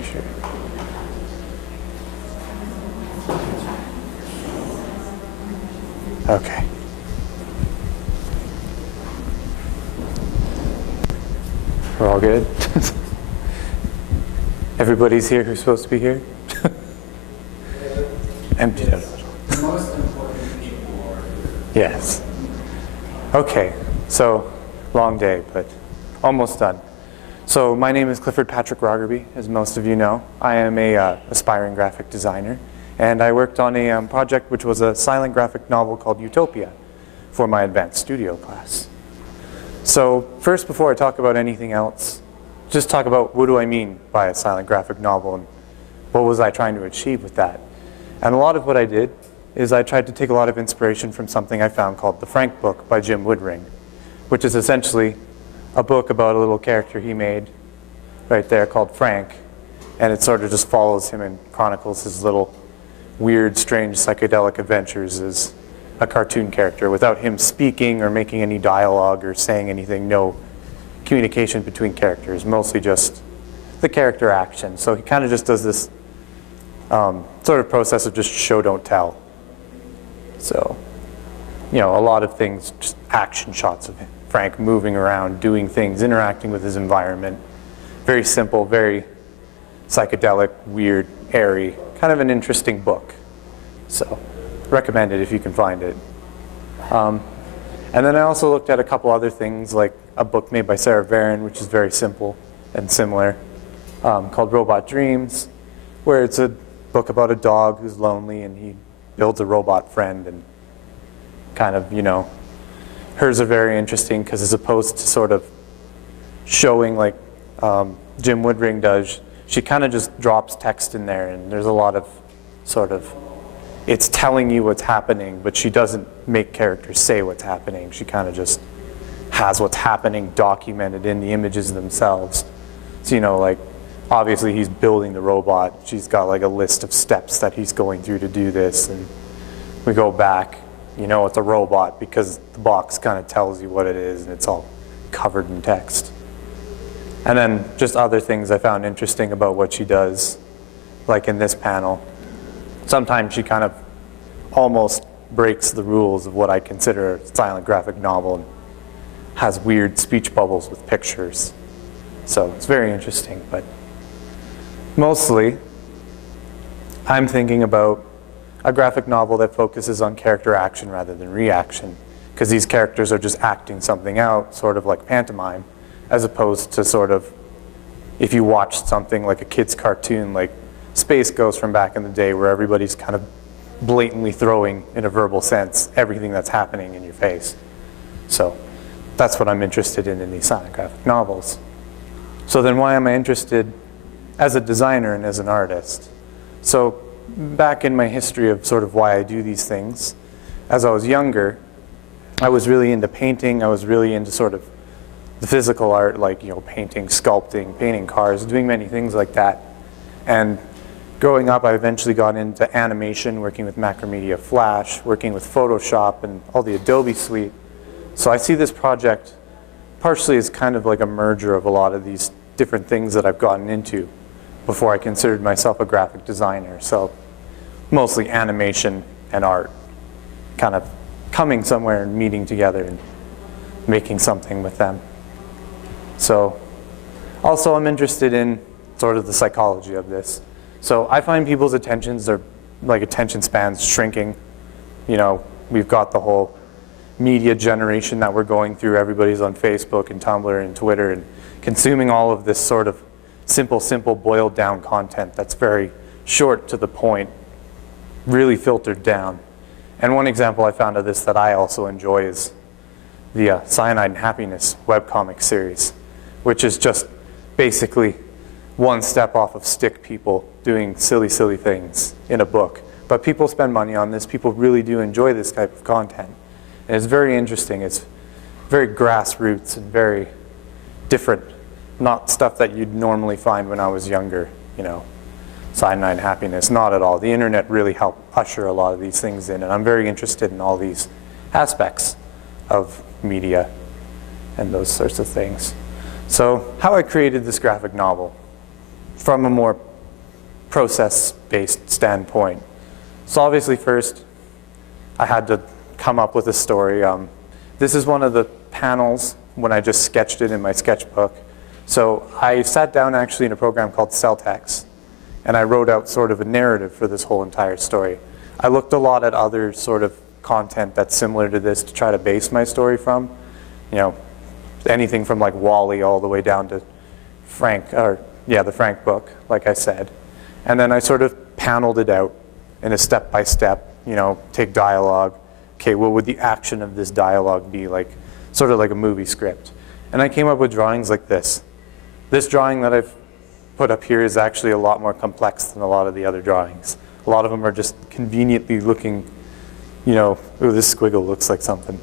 making sure. Okay. We're all good? Everybody's here who's supposed to be here? Emptied out a little. The most important people are here. Yes. Okay, so long day, but almost done. So my name is Clifford Rockerbie, as most of you know. I am a aspiring graphic designer, and I worked on a project which was a silent graphic novel called Utopia for my advanced studio class. So first, before I talk about anything else, just talk about what do I mean by a silent graphic novel and what was I trying to achieve with that. And a lot of what I did is I tried to take a lot of inspiration from something I found called the Frank book by Jim Woodring, which is essentially a book about a little character he made right there called Frank, and it sort of just follows him and chronicles his little weird, strange, psychedelic adventures as a cartoon character without him speaking or making any dialogue or saying anything, no communication between characters, mostly just the character action. So he kind of just does this sort of process of just show, don't tell. So, you know, a lot of things, just action shots of Frank moving around, doing things, interacting with his environment. Very simple, very psychedelic, weird, airy, kind of an interesting book. So, recommend it if you can find it. And then I also looked at a couple other things, like a book made by Sarah Varon, which is very simple and similar, called Robot Dreams, where it's a book about a dog who's lonely and he builds a robot friend, and kind of, you know, hers are very interesting because as opposed to sort of showing like Jim Woodring does, she kind of just drops text in there, and there's a lot of sort of, it's telling you what's happening, but she doesn't make characters say what's happening. She kind of just has what's happening documented in the images themselves. So, you know, like, obviously he's building the robot. She's got like a list of steps that he's going through to do this, and we go back, you know it's a robot because the box kind of tells you what it is, and it's all covered in text. And then just other things I found interesting about what she does, like in this panel. Sometimes she kind of almost breaks the rules of what I consider a silent graphic novel and has weird speech bubbles with pictures. So it's very interesting, but mostly I'm thinking about a graphic novel that focuses on character action rather than reaction, because these characters are just acting something out, sort of like pantomime, as opposed to sort of, if you watched something like a kid's cartoon like Space Ghost from back in the day, where everybody's kind of blatantly throwing, in a verbal sense, everything that's happening in your face. So that's what I'm interested in these silent graphic novels. So then why am I interested as a designer and as an artist? So back in my history of sort of why I do these things, as I was younger, I was really into painting. I was really into sort of the physical art, like, you know, painting, sculpting, painting cars, doing many things like that. And growing up, I eventually got into animation, working with Macromedia Flash, working with Photoshop and all the Adobe suite. So I see this project partially as kind of like a merger of a lot of these different things that I've gotten into before I considered myself a graphic designer. So mostly animation and art kind of coming somewhere and meeting together and making something with them. So also I'm interested in sort of the psychology of this. So I find people's attentions, their like attention spans shrinking. You know, we've got the whole media generation that we're going through. Everybody's on Facebook and Tumblr and Twitter and consuming all of this sort of simple, boiled down content that's very short to the point, really filtered down. And one example I found of this that I also enjoy is the Cyanide Happiness webcomic series, which is just basically one step off of stick people doing silly things in a book. But people spend money on this. People really do enjoy this type of content. And it's very interesting. It's very grassroots and very different. Not stuff that you'd normally find when I was younger, you know. Cyanide Happiness, not at all. The internet really helped usher a lot of these things in, and I'm very interested in all these aspects of media and those sorts of things. So how I created this graphic novel from a more process-based standpoint. So obviously first, I had to come up with a story. This is one of the panels when I just sketched it in my sketchbook. So I sat down actually in a program called Celtex, and I wrote out sort of a narrative for this whole entire story. I looked a lot at other sort of content that's similar to this to try to base my story from. You know, anything from like Wall-E all the way down to the Frank book, like I said. And then I sort of paneled it out in a step-by-step, you know, take dialogue. Okay, what would the action of this dialogue be like? Sort of like a movie script. And I came up with drawings like this. This drawing that I've put up here is actually a lot more complex than a lot of the other drawings. A lot of them are just conveniently looking, you know, ooh, this squiggle looks like something.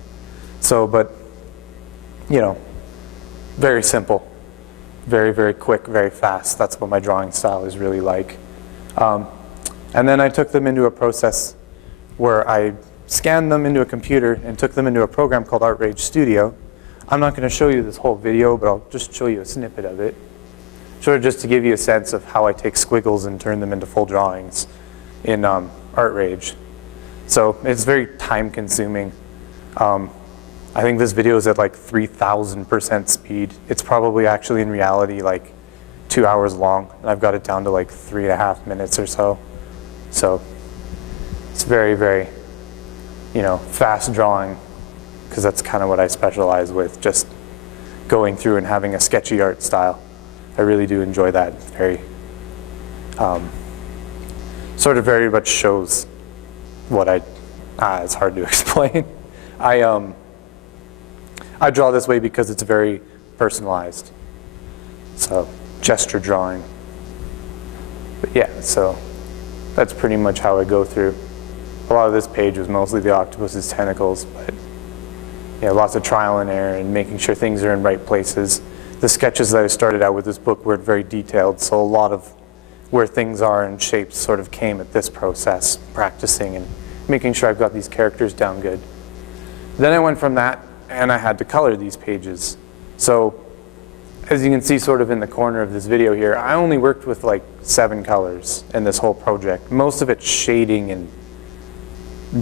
So, but, you know, very simple. Very, very quick, very fast. That's what my drawing style is really like. And then I took them into a process where I scanned them into a computer and took them into a program called ArtRage Studio. I'm not going to show you this whole video, but I'll just show you a snippet of it. Sort of just to give you a sense of how I take squiggles and turn them into full drawings in ArtRage. So it's very time consuming. I think this video is at like 3,000% speed. It's probably actually in reality like 2 hours long, and I've got it down to like 3.5 minutes or so. So it's very, very, you know, fast drawing, because that's kind of what I specialize with, just going through and having a sketchy art style. I really do enjoy that. It's very, sort of very much shows what it's hard to explain. I draw this way because it's very personalized. So, gesture drawing. But yeah, so that's pretty much how I go through. A lot of this page was mostly the octopus's tentacles, but yeah, lots of trial and error and making sure things are in right places. The sketches that I started out with this book were very detailed, so a lot of where things are and shapes sort of came at this process, practicing and making sure I've got these characters down good. Then I went from that and I had to color these pages. So as you can see sort of in the corner of this video here, I only worked with like 7 colors in this whole project. Most of it's shading and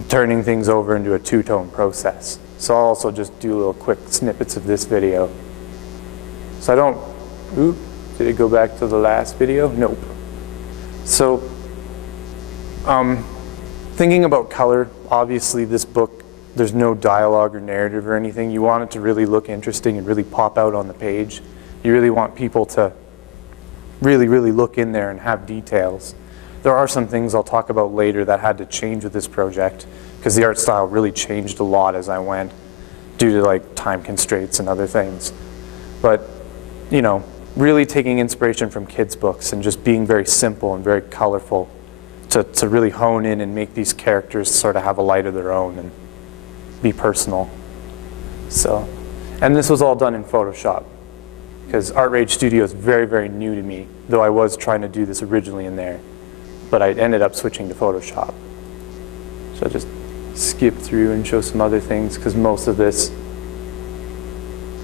turning things over into a two-tone process. So I'll also just do little quick snippets of this video. So I don't, oop, did it go back to the last video? Nope. So thinking about color, obviously this book, there's no dialogue or narrative or anything. You want it to really look interesting and really pop out on the page. You really want people to really, really look in there and have details. There are some things I'll talk about later that had to change with this project because the art style really changed a lot as I went due to like time constraints and other things. But, you know, really taking inspiration from kids' books and just being very simple and very colorful to really hone in and make these characters sort of have a light of their own and be personal. So, and this was all done in Photoshop because ArtRage Studio is very, very new to me, though I was trying to do this originally in there. But I ended up switching to Photoshop. So I'll just skip through and show some other things because most of this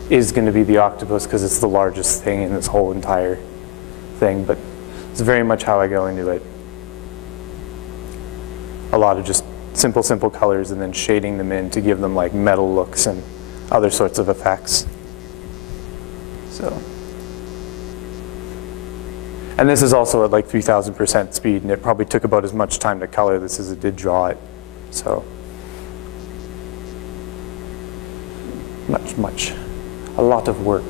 is going to be the octopus because it's the largest thing in this whole entire thing, but it's very much how I go into it. A lot of just simple colors and then shading them in to give them like metal looks and other sorts of effects. So, and this is also at like 3,000% speed, and it probably took about as much time to color this as it did draw it. So, a lot of work.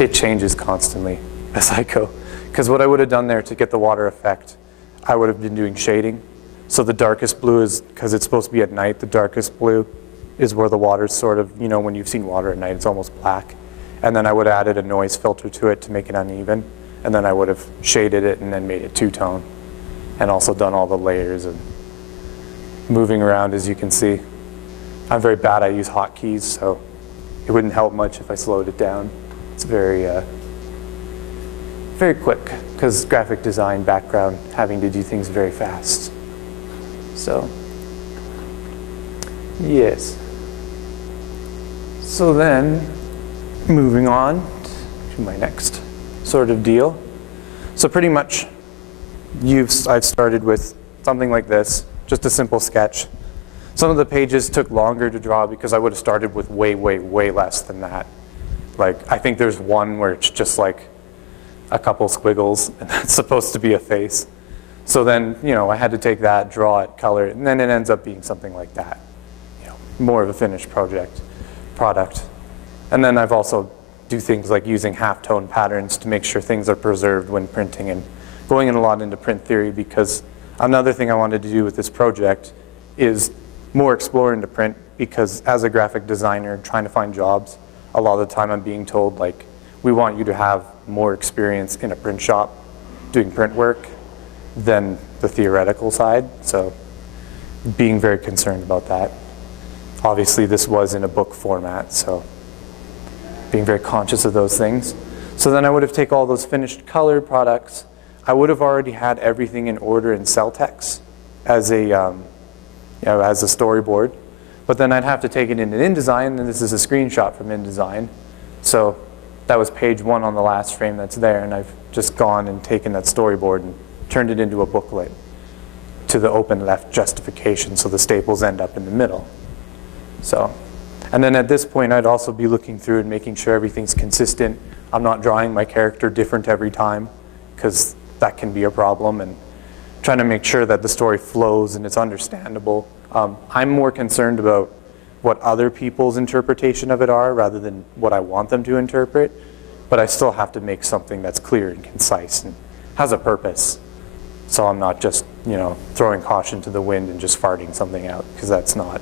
It changes constantly as I go. Because what I would have done there to get the water effect, I would have been doing shading. So the darkest blue is, because it's supposed to be at night, the darkest blue is where the water's sort of, you know, when you've seen water at night, it's almost black. And then I would have added a noise filter to it to make it uneven. And then I would have shaded it and then made it two-tone. And also done all the layers and moving around, as you can see. I'm very bad, I use hotkeys, so it wouldn't help much if I slowed it down. It's very, very quick, because graphic design background, having to do things very fast. So, yes. So then, moving on to my next sort of deal. So pretty much, I've started with something like this, just a simple sketch. Some of the pages took longer to draw because I would have started with way, way, way less than that. Like, I think there's one where it's just like a couple squiggles, and that's supposed to be a face. So then, I had to take that, draw it, color it, and then it ends up being something like that. More of a finished product. And then I've also do things like using halftone patterns to make sure things are preserved when printing, and going in a lot into print theory, because another thing I wanted to do with this project is more explore into print, because as a graphic designer trying to find jobs, a lot of the time I'm being told, like, we want you to have more experience in a print shop doing print work than the theoretical side. So being very concerned about that. Obviously this was in a book format, so being very conscious of those things. So then I would have taken all those finished color products. I would have already had everything in order in Celtex as a storyboard. But then I'd have to take it into InDesign, and this is a screenshot from InDesign. So that was page 1 on the last frame that's there, and I've just gone and taken that storyboard and turned it into a booklet to the open left justification, so the staples end up in the middle. So, and then at this point I'd also be looking through and making sure everything's consistent. I'm not drawing my character different every time, because that can be a problem, and trying to make sure that the story flows and it's understandable. I'm more concerned about what other people's interpretation of it are rather than what I want them to interpret, but I still have to make something that's clear and concise and has a purpose. So I'm not just, throwing caution to the wind and just farting something out, because that's not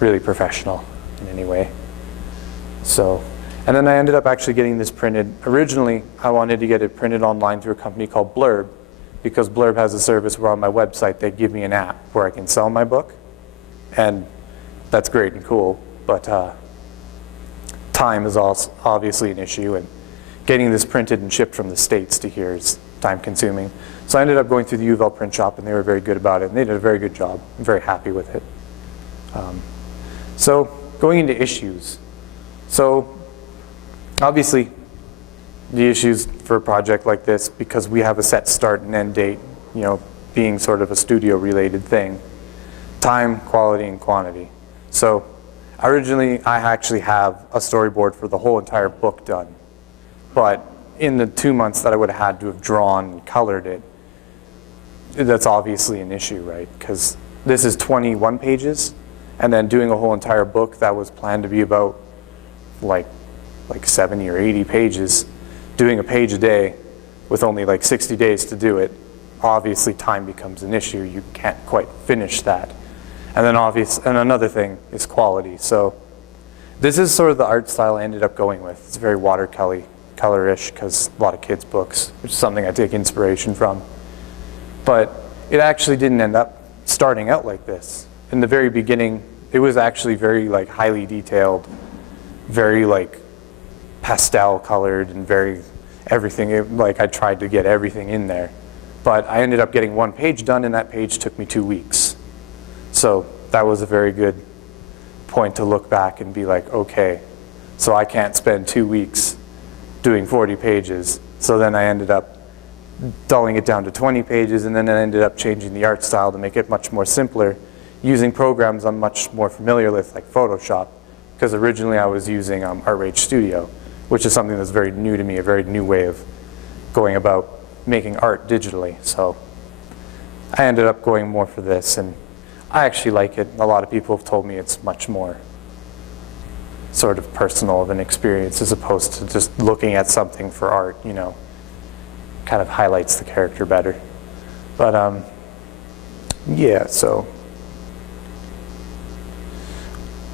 really professional in any way. So, and then I ended up actually getting this printed. Originally, I wanted to get it printed online through a company called Blurb, because Blurb has a service where on my website they give me an app where I can sell my book, and that's great and cool, but time is also obviously an issue, and getting this printed and shipped from the States to here is time consuming. So I ended up going through the UVL print shop, and they were very good about it, and they did a very good job. I'm very happy with it. So going into issues. So obviously the issues for a project like this, because we have a set start and end date, being sort of a studio related thing, time, quality, and quantity. So originally I actually have a storyboard for the whole entire book done, but in the 2 months that I would have had to have drawn and colored it, that's obviously an issue, right? Because this is 21 pages, and then doing a whole entire book that was planned to be about like 70 or 80 pages, doing a page a day with only like 60 days to do it, obviously time becomes an issue. You can't quite finish that. And then another thing is quality. So this is sort of the art style I ended up going with. It's very watercolor-ish, because a lot of kids' books, which is something I take inspiration from. But it actually didn't end up starting out like this. In the very beginning, it was actually very highly detailed, very pastel colored, and very everything. I tried to get everything in there. But I ended up getting 1 page done, and that page took me 2 weeks. So that was a very good point to look back and be like, okay, so I can't spend 2 weeks doing 40 pages. So then I ended up dulling it down to 20 pages, and then I ended up changing the art style to make it much more simpler, using programs I'm much more familiar with, like Photoshop, because originally I was using Art Studio, which is something that's very new to me, a very new way of going about making art digitally. So I ended up going more for this, and I actually like it. A lot of people have told me it's much more sort of personal of an experience as opposed to just looking at something for art, kind of highlights the character better. But yeah, so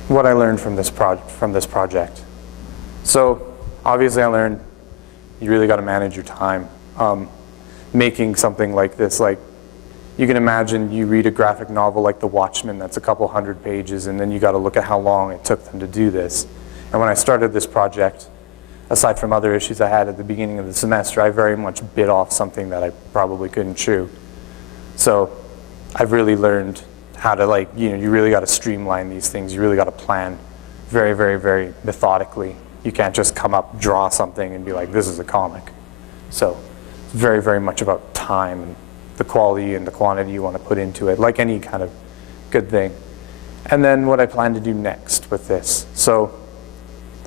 what I learned from this project. So obviously I learned you really got to manage your time. Making something like this, you can imagine you read a graphic novel like The Watchmen that's a couple hundred pages, and then you got to look at how long it took them to do this. And when I started this project, aside from other issues I had at the beginning of the semester, I very much bit off something that I probably couldn't chew. So I've really learned how to you really got to streamline these things. You really got to plan very, very, very methodically. You can't just come up, draw something, and be like, this is a comic. So very, very much about time and the quality and the quantity you want to put into it, like any kind of good thing. And then what I plan to do next with this. So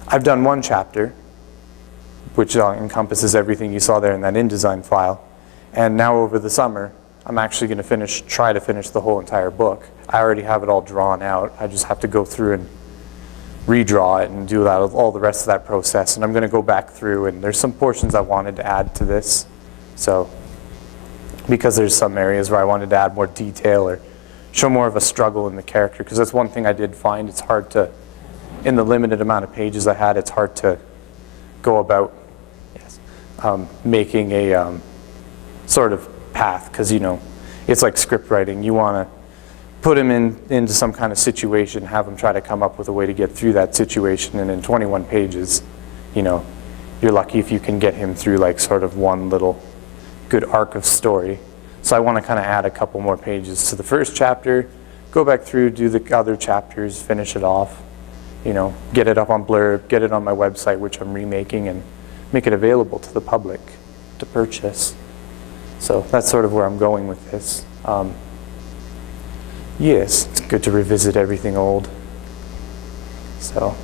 I've done one chapter, which encompasses everything you saw there in that InDesign file. And now over the summer, I'm actually going to try to finish the whole entire book. I already have it all drawn out. I just have to go through and redraw it and do that, all the rest of that process. And I'm going to go back through, and there's some portions I wanted to add to this. So, because there's some areas where I wanted to add more detail or show more of a struggle in the character, because that's one thing I did find. It's hard to, in the limited amount of pages I had, it's hard to go about making a sort of path, because it's like script writing. You want to put him into some kind of situation, have him try to come up with a way to get through that situation, and in 21 pages, you're lucky if you can get him through like sort of one little good arc of story. So I want to kind of add a couple more pages to the first chapter, go back through, do the other chapters, finish it off, get it up on Blurb, get it on my website, which I'm remaking, and make it available to the public to purchase. So that's sort of where I'm going with this. Yes, it's good to revisit everything old. So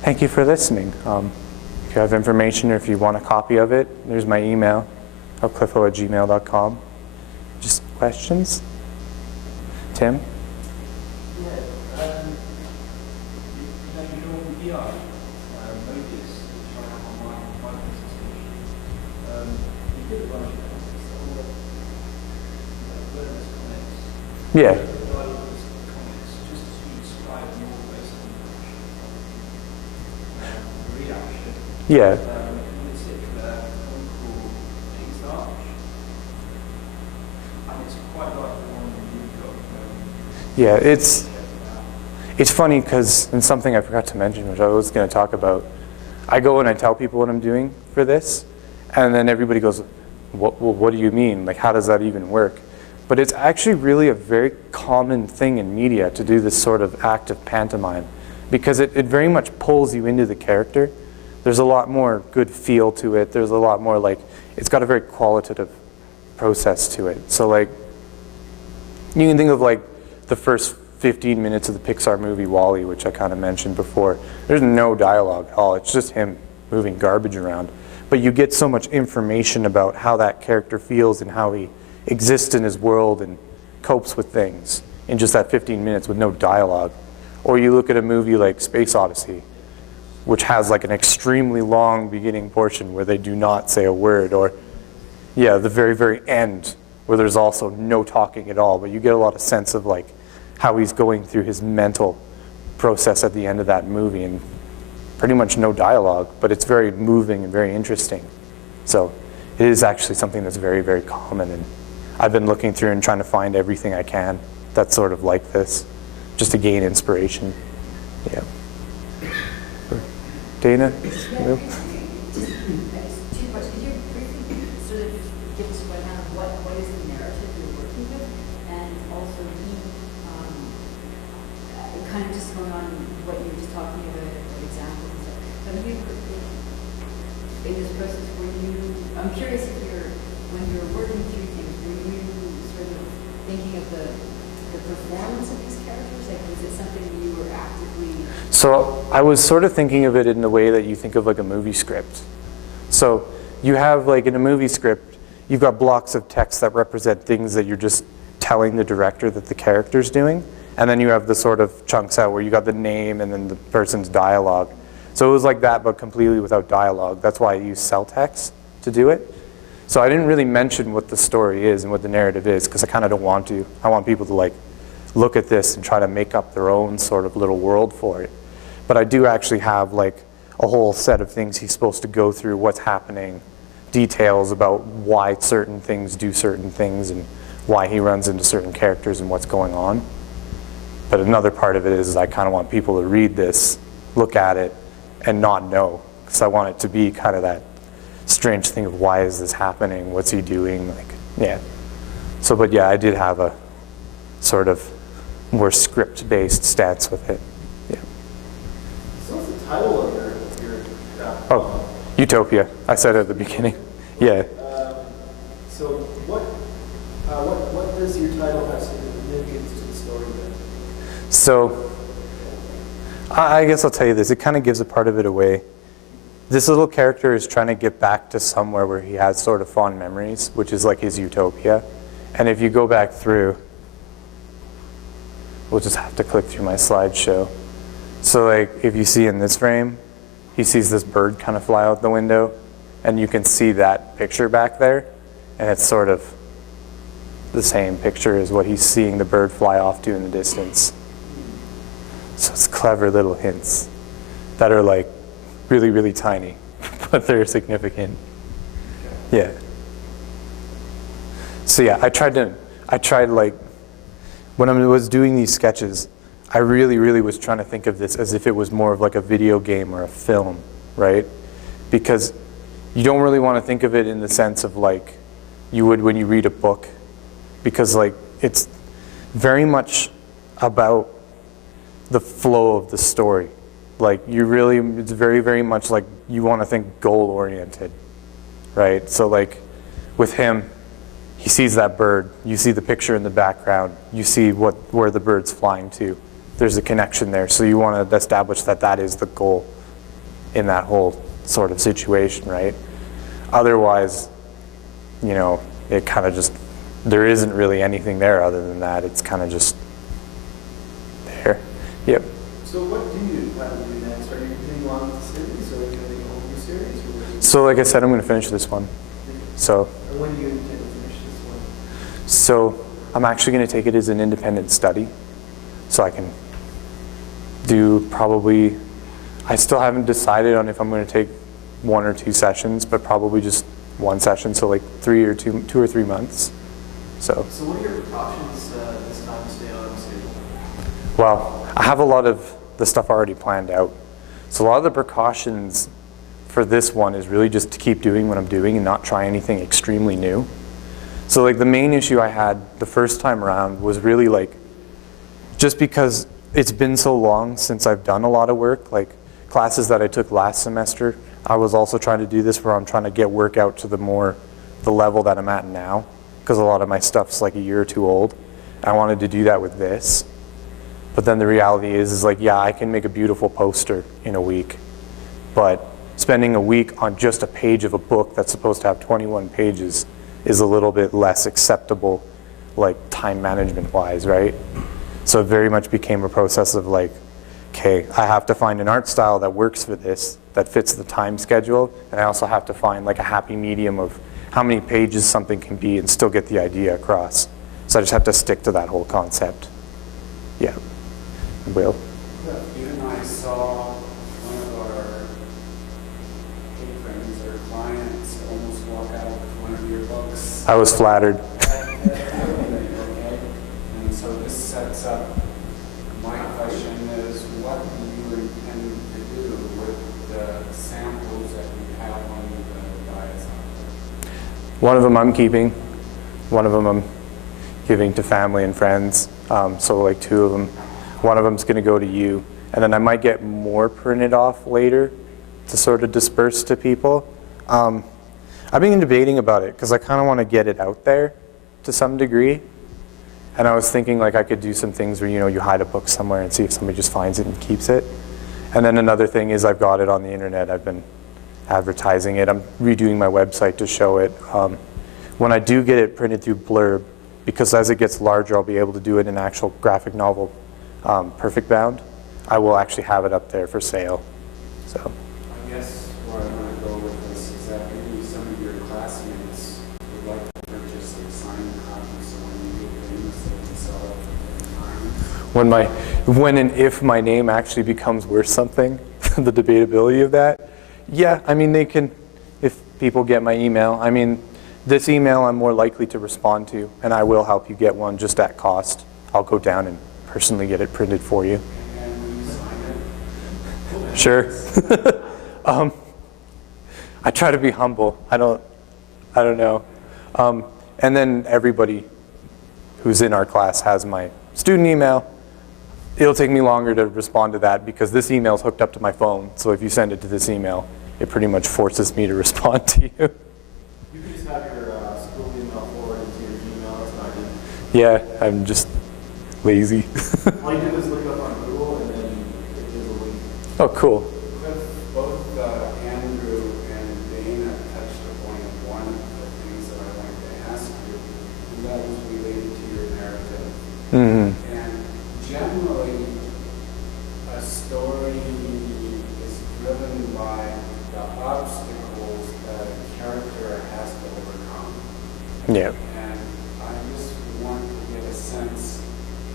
thank you for listening. If you have information or if you want a copy of it, there's my email, cliffo@gmail.com. Just questions? Tim? Yeah. Yeah. Yeah, it's funny because, and something I forgot to mention, which I was going to talk about, I go and I tell people what I'm doing for this, and then everybody goes, what do you mean? Like, how does that even work? But it's actually really a very common thing in media to do this sort of act of pantomime, because it very much pulls you into the character. There's a lot more good feel to it. There's a lot more like, it's got a very qualitative process to it. So like, you can think of like the first 15 minutes of the Pixar movie WALL-E, which I kind of mentioned before. There's no dialogue at all. It's just him moving garbage around. But you get so much information about how that character feels and how he exists in his world and copes with things in just that 15 minutes with no dialogue. Or you look at a movie like Space Odyssey, which has like an extremely long beginning portion where they do not say a word, or yeah, the very, very end where there's also no talking at all, but you get a lot of sense of like how he's going through his mental process at the end of that movie, and pretty much no dialogue, but it's very moving and very interesting. So it is actually something that's very, very common, and I've been looking through and trying to find everything I can that's sort of like this, just to gain inspiration. Yeah. Dana? Yeah, just 2 questions. Could you briefly sort of give us a rundown of what is the narrative you're working with, and also kind of just going on what you were just talking about, examples and stuff. Have you, in this process, I'm curious if when you're working through things, were you sort of thinking of the performance of these characters? Like, was it something you were actively... So I was sort of thinking of it in the way that you think of like a movie script. So you have like in a movie script, you've got blocks of text that represent things that you're just telling the director that the character's doing. And then you have the sort of chunks out where you got the name and then the person's dialogue. So it was like that, but completely without dialogue. That's why I use cell text to do it. So I didn't really mention what the story is and what the narrative is, because I kind of don't want to. I want people to like look at this and try to make up their own sort of little world for it. But I do actually have like a whole set of things he's supposed to go through, what's happening, details about why certain things do certain things, and why he runs into certain characters and what's going on. But another part of it is I kind of want people to read this, look at it, and not know, because I want it to be kind of that strange thing of why is this happening, what's he doing, like, yeah. So, but yeah, I did have a sort of more script-based stance with it. Yeah. So what's the title of your Oh, Utopia. I said it at the beginning. Yeah. your title has significance to the story then? So, I guess I'll tell you this. It kind of gives a part of it away. This little character is trying to get back to somewhere where he has sort of fond memories, which is like his utopia. And if you go back through, we'll just have to click through my slideshow. So like if you see in this frame, he sees this bird kind of fly out the window, and you can see that picture back there, and it's sort of the same picture as what he's seeing the bird fly off to in the distance. So it's clever little hints that are like really, really tiny, but they're significant. Yeah. So yeah, I tried like, when I was doing these sketches, I really, really was trying to think of this as if it was more of like a video game or a film, right? Because you don't really want to think of it in the sense of like you would when you read a book, because like it's very much about the flow of the story. Like it's very, very much like you want to think goal-oriented, right? So like with him, he sees that bird, you see the picture in the background, you see where the bird's flying to. There's a connection there, so you want to establish that that is the goal in that whole sort of situation, right? Otherwise, you know, it kind of just, there isn't really anything there other than that. It's kind of just there. Yep. So what do you plan to do next? Are you continuing on with the series, or are you going to make a whole new series? Or So like I said, I'm going to finish this one. So. And when do you intend to finish this one? So I'm actually going to take it as an independent study, so I can do probably, I still haven't decided on if I'm going to take 1 or 2 sessions, but probably just 1 session, so like 2 or 3 months. So what are your precautions this time to stay on schedule? well, I have a lot of the stuff already planned out. So a lot of the precautions for this one is really just to keep doing what I'm doing and not try anything extremely new. So like the main issue I had the first time around was really like, just because it's been so long since I've done a lot of work, like classes that I took last semester, I was also trying to do this where I'm trying to get work out to the level that I'm at now, because a lot of my stuff's like a year or 2 old. I wanted to do that with this. But then the reality is like, yeah, I can make a beautiful poster in a week, but spending a week on just a page of a book that's supposed to have 21 pages is a little bit less acceptable, like time management wise, right? So it very much became a process of like, okay, I have to find an art style that works for this, that fits the time schedule, and I also have to find like a happy medium of how many pages something can be and still get the idea across. So I just have to stick to that whole concept. Yeah. Will? You and I saw one of our patrons or clients almost walk out with one of your books. I was flattered. Okay? And so this sets up, my question is, what do you intend to do with the samples that you have on the diagram? One of them I'm keeping. One of them I'm giving to family and friends. So like 2 of them. One of them's going to go to you. And then I might get more printed off later to sort of disperse to people. I've been debating about it because I kind of want to get it out there to some degree. And I was thinking like I could do some things where, you know, you hide a book somewhere and see if somebody just finds it and keeps it. And then another thing is I've got it on the internet. I've been advertising it. I'm redoing my website to show it. When I do get it printed through Blurb, because as it gets larger, I'll be able to do it in actual graphic novel perfect bound, I will actually have it up there for sale. So. I guess where I want to go with this is that maybe some of your classmates would like to purchase some signed copies, so when you get things, they can sell it for time. When and if my name actually becomes worth something, the debatability of that, yeah, I mean they can, if people get my email, I mean this email I'm more likely to respond to, and I will help you get one just at cost. I'll go down and personally get it printed for you. And when you sign it, Sure. I try to be humble. I don't know. And then everybody who's in our class has my student email. It'll take me longer to respond to that because this email is hooked up to my phone. So if you send it to this email, it pretty much forces me to respond to you. You can just have your school email forwarded to your Gmail. That's not good. Yeah, I'm just lazy. All you do is look it up on Google and then it gives a link. Oh, cool. Both Andrew and Dana touched upon one of the things that I wanted to ask you, and that was related to your narrative. Mm-hmm. And generally, a story is driven by the obstacles that a character has to overcome. Yeah. And I just want to get a sense,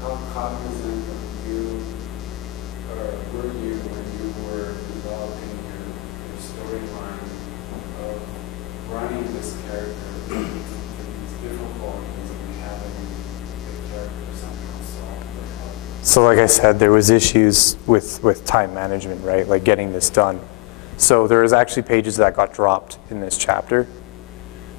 how cognizant of you, or were you when you were developing your storyline of running this character through these difficulties and having the character somehow solve the problem? So like I said, there was issues with time management, right? Like getting this done. So there was actually pages that got dropped in this chapter.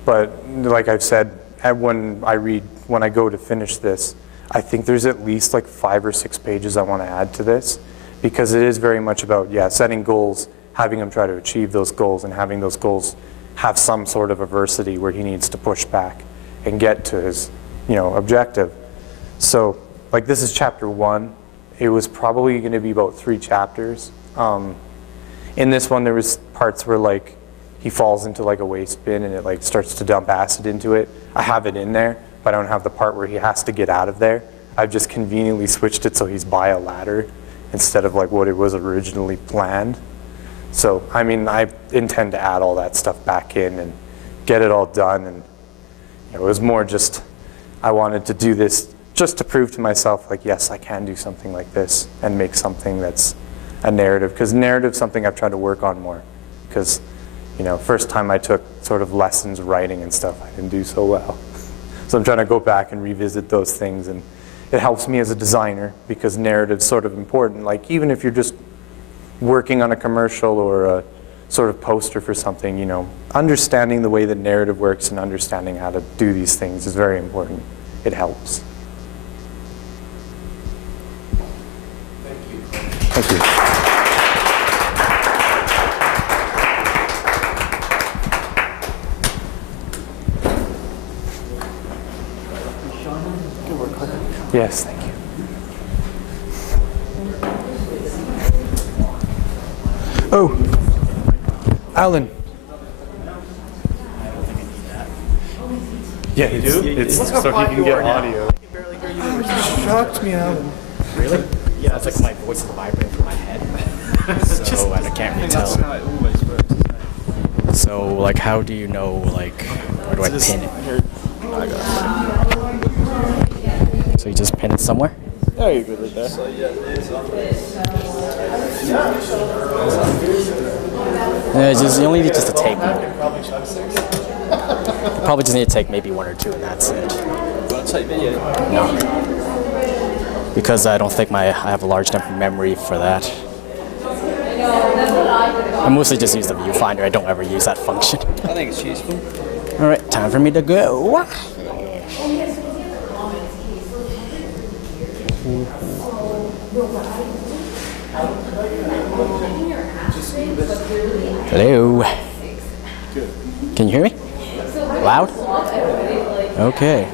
But like I've said, when I go to finish this, I think there's at least like 5 or 6 pages I want to add to this, because it is very much about, yeah, setting goals, having him try to achieve those goals, and having those goals have some sort of adversity where he needs to push back and get to his, objective. So like this is chapter 1. It was probably going to be about 3 chapters. In this one, there was parts where like he falls into like a waste bin and it like starts to dump acid into it. I have it in there, but I don't have the part where he has to get out of there. I've just conveniently switched it so he's by a ladder instead of like what it was originally planned. So, I mean, I intend to add all that stuff back in and get it all done. And it was more just, I wanted to do this just to prove to myself, like, yes, I can do something like this and make something that's a narrative. Because narrative's something I've tried to work on more. Because, first time I took sort of lessons writing and stuff, I didn't do so well. So I'm trying to go back and revisit those things. And it helps me as a designer because narrative's sort of important. Like, even if you're just working on a commercial or a sort of poster for something, understanding the way that narrative works and understanding how to do these things is very important. It helps. Thank you. Thank you. Yes, thank you. Oh, Alan. Yeah, you do? It's so you can get audio. Shocked me, Alan. Really? Yeah, it's like my voice is vibrating from my head. So I can't really tell. So, like, how do you know, like, where do I pin it? So you just pin it somewhere? Yeah, you're good right there. Yeah, you only need just to take one. You probably just need to take maybe 1 or 2 and that's it. No. Because I don't think I have a large enough memory for that. I mostly just use the viewfinder. I don't ever use that function. I think it's useful. Alright, time for me to go. Hello. Can you hear me? Loud? Okay.